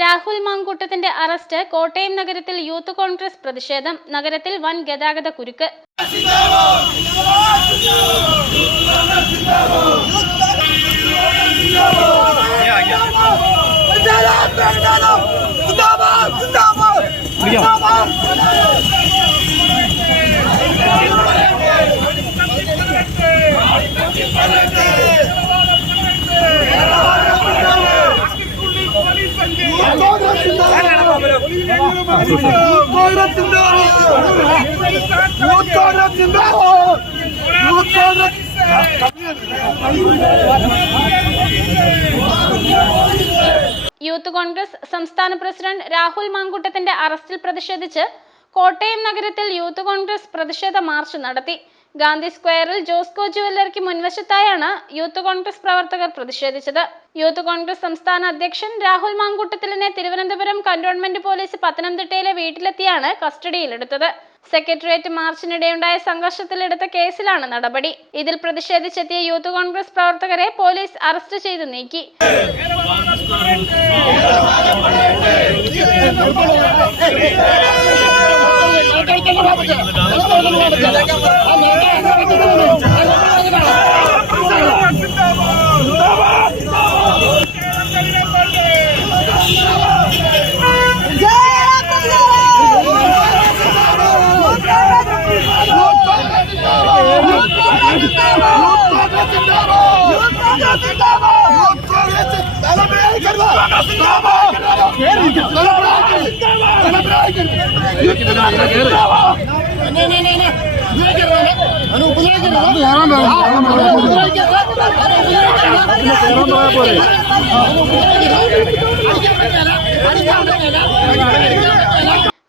Rahul മാങ്കൂട്ടത്തിന്റെ arrest. Kottayam നഗരത്തിൽ youth Congress പ്രതിഷേധം. നഗരത്തിൽ വൻ ഗതാഗത കുരുക്ക്. യൂത്ത് കോൺഗ്രസ് സംസ്ഥാന പ്രസിഡന്റ് രാഹുൽ മാങ്കൂട്ടത്തിന്റെ അറസ്റ്റിൽ പ്രതിഷേധിച്ച് കോട്ടയം നഗരത്തിൽ യൂത്ത് കോൺഗ്രസ് പ്രതിഷേധ മാർച്ച് നടത്തി. ഗാന്ധി സ്ക്വയറിൽ ജോസ്കോ ജുവല്ലറിക്ക് മുൻവശത്തായാണ് യൂത്ത് കോൺഗ്രസ് പ്രവർത്തകർ പ്രതിഷേധിച്ചത്. യൂത്ത് കോൺഗ്രസ് സംസ്ഥാന അധ്യക്ഷൻ രാഹുൽ മാങ്കൂട്ടത്തിലിനെ തിരുവനന്തപുരം കന്റോൺമെന്റ് പോലീസ് പത്തനംതിട്ടയിലെ വീട്ടിലെത്തിയാണ് കസ്റ്റഡിയിലെടുത്തത്. സെക്രട്ടേറിയറ്റ് മാർച്ചിനിടെയുണ്ടായ സംഘർഷത്തിലെടുത്ത കേസിലാണ് നടപടി. ഇതിൽ പ്രതിഷേധിച്ചെത്തിയ യൂത്ത് കോൺഗ്രസ് പ്രവർത്തകരെ പോലീസ് അറസ്റ്റ് ചെയ്ത് നീക്കി.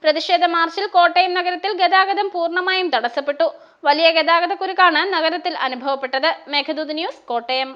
പ്രതിഷേധ മാർച്ചിൽ കോട്ടയം നഗരത്തിൽ ഗതാഗതം പൂർണ്ണമായും തടസ്സപ്പെട്ടു. വലിയ ഗതാഗത കുരുക്കാണ് നഗരത്തിൽ അനുഭവപ്പെട്ടത്. മേഘദൂത് ന്യൂസ്, കോട്ടയം.